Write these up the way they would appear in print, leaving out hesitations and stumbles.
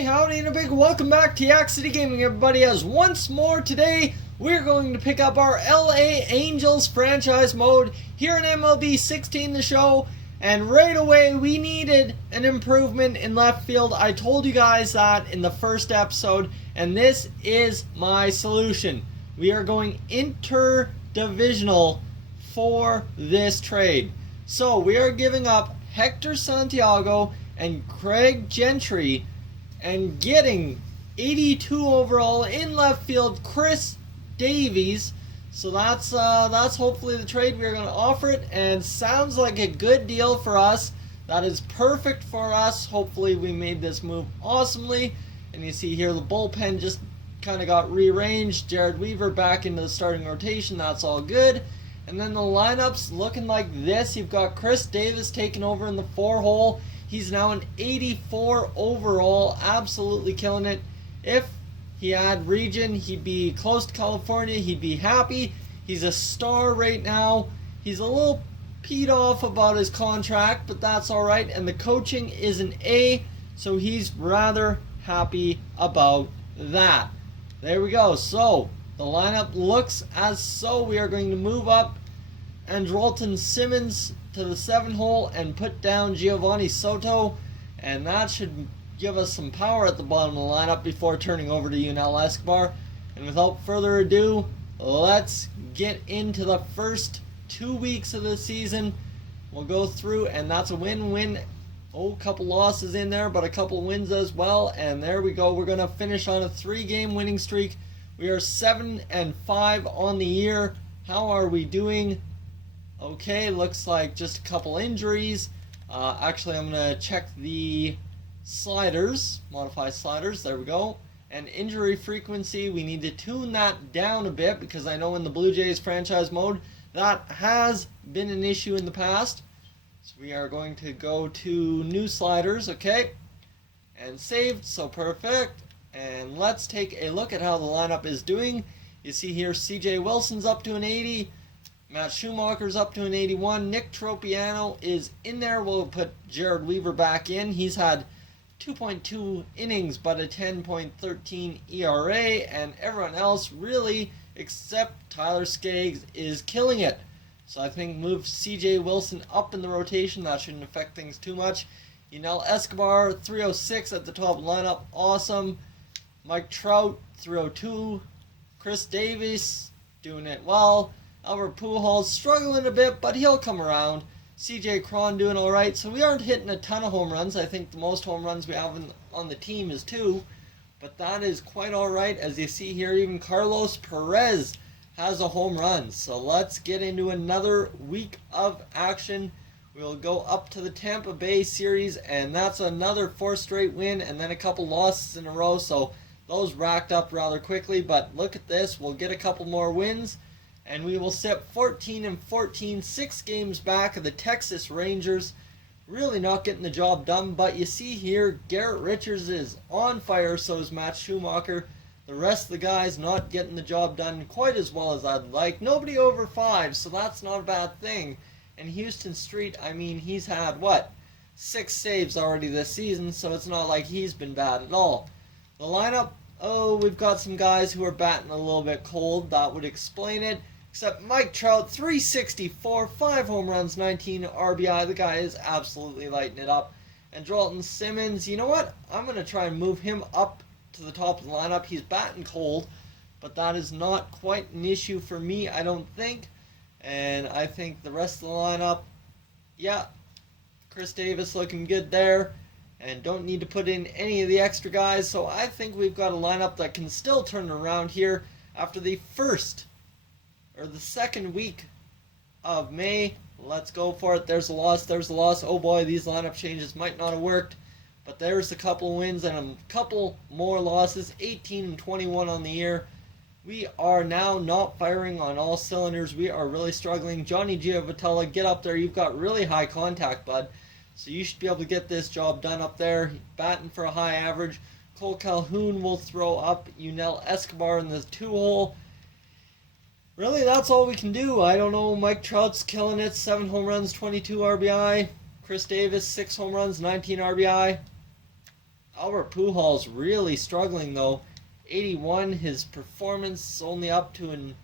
Hey, howdy, and a big welcome back to Yak-City Gaming, everybody, as once more today we're going to pick up our LA Angels franchise mode here in MLB 16 The Show, and right away we needed an improvement in left field. I told you guys that in the first episode, and this is my solution. We are going interdivisional for this trade. So we are giving up Hector Santiago and Craig Gentry and getting 82 overall in left field Chris Davies. So that's hopefully the trade we're going to offer it, and sounds like a good deal for us. That is perfect for us. Hopefully we made this move awesomely. And you see here the bullpen just kind of got rearranged. Jared Weaver back into the starting rotation. That's all good. And then the lineups looking like this. You've got Chris Davis taking over in the 4-hole. He's now an 84 overall, absolutely killing it. If he had region, he'd be close to California. He'd be happy. He's a star right now. He's a little peed off about his contract, but that's all right. And the coaching is an A, so he's rather happy about that. There we go. So the lineup looks as so. We are going to move up Andrelton Simmons to the 7-hole and put down Giovanni Soto, and that should give us some power at the bottom of the lineup before turning over to Yunel Escobar. And without further ado, let's get into the first 2 weeks of the season. We'll go through, and that's a win-win. Oh, a couple losses in there, but a couple wins as well. And there we go. We're going to finish on a 3-game winning streak. We are 7-5 on the year. How are we doing? Okay, looks like just a couple injuries. Actually, I'm going to check the sliders, modify sliders, there we go. And injury frequency, we need to tune that down a bit, because I know in the Blue Jays franchise mode, that has been an issue in the past. So we are going to go to new sliders, okay. And saved, so perfect. And let's take a look at how the lineup is doing. You see here, CJ Wilson's up to an 80. Matt Schumacher's up to an 81. Nick Tropiano is in there. We'll put Jared Weaver back in. He's had 2.2 innings but a 10.13 ERA, and everyone else really, except Tyler Skaggs, is killing it. So I think move CJ Wilson up in the rotation. That shouldn't affect things too much. Yunel Escobar, 306 at the top lineup. Awesome. Mike Trout, 302. Chris Davis, doing it well. Albert Pujols struggling a bit, but he'll come around. CJ Cron doing all right. So we aren't hitting a ton of home runs. I think the most home runs we have on the team is 2. But that is quite all right. As you see here, even Carlos Perez has a home run. So let's get into another week of action. We'll go up to the Tampa Bay series, and that's another 4 straight win, and then a couple losses in a row. So those racked up rather quickly. But look at this. We'll get a couple more wins, and we will sit 14-14, 6 games back of the Texas Rangers. Really not getting the job done, but you see here, Garrett Richards is on fire, so is Matt Schumacher. The rest of the guys not getting the job done quite as well as I'd like. Nobody over 5, so that's not a bad thing. And Houston Street, I mean, he's had, 6 saves already this season, so it's not like he's been bad at all. The lineup, we've got some guys who are batting a little bit cold. That would explain it. Except Mike Trout, 364, 5 home runs, 19 RBI. The guy is absolutely lighting it up. And Andrelton Simmons, you know what? I'm going to try and move him up to the top of the lineup. He's batting cold, but that is not quite an issue for me, I don't think. And I think the rest of the lineup, yeah, Chris Davis looking good there. And don't need to put in any of the extra guys. So I think we've got a lineup that can still turn around here after the second week of May. Let's go for it. There's a loss. Oh boy, these lineup changes might not have worked. But there's a couple wins and a couple more losses. 18-21 on the year. We are now not firing on all cylinders. We are really struggling. Johnny Giovatello, get up there. You've got really high contact, bud. So you should be able to get this job done up there. Batting for a high average. Cole Calhoun will throw up Yunel Escobar in the 2-hole. Really, that's all we can do. I don't know. Mike Trout's killing it. 7 home runs, 22 RBI. Chris Davis, 6 home runs, 19 RBI. Albert Pujols really struggling though. 81, his performance only up to an...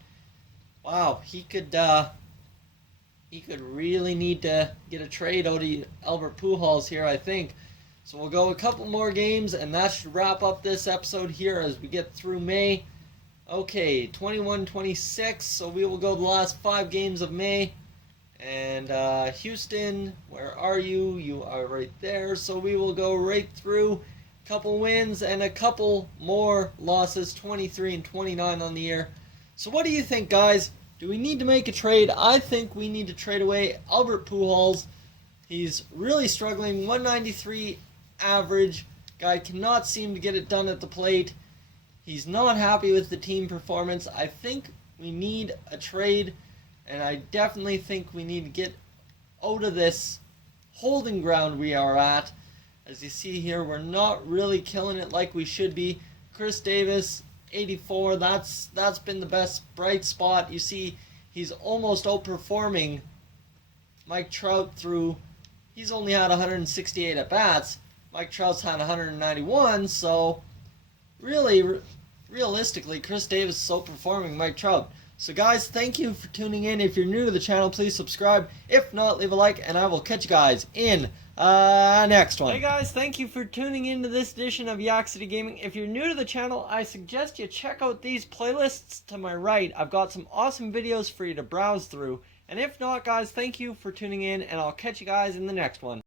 Wow, he could really need to get a trade out of Albert Pujols here, I think. So we'll go a couple more games, and that should wrap up this episode here as we get through May. Okay, 21-26, so we will go the last 5 games of May. And Houston, where are you? You are right there. So we will go right through. A couple wins and a couple more losses, 23 and 29 on the year. So what do you think, guys? Do we need to make a trade? I think we need to trade away Albert Pujols. He's really struggling. 193 average. Guy cannot seem to get it done at the plate. He's not happy with the team performance. I think we need a trade, and I definitely think we need to get out of this holding ground we are at. As you see here, we're not really killing it like we should be. Chris Davis, 84, that's been the best bright spot. You see, he's almost outperforming Mike Trout through... He's only had 168 at-bats. Mike Trout's had 191, so really, realistically, Chris Davis is outperforming Mike Trout. So guys, thank you for tuning in. If you're new to the channel, please subscribe. If not, leave a like, and I will catch you guys in next one. Hey guys, thank you for tuning into this edition of Yak-City Gaming. If you're new to the channel, I suggest you check out these playlists to my right. I've got some awesome videos for you to browse through. And if not, guys, thank you for tuning in, and I'll catch you guys in the next one.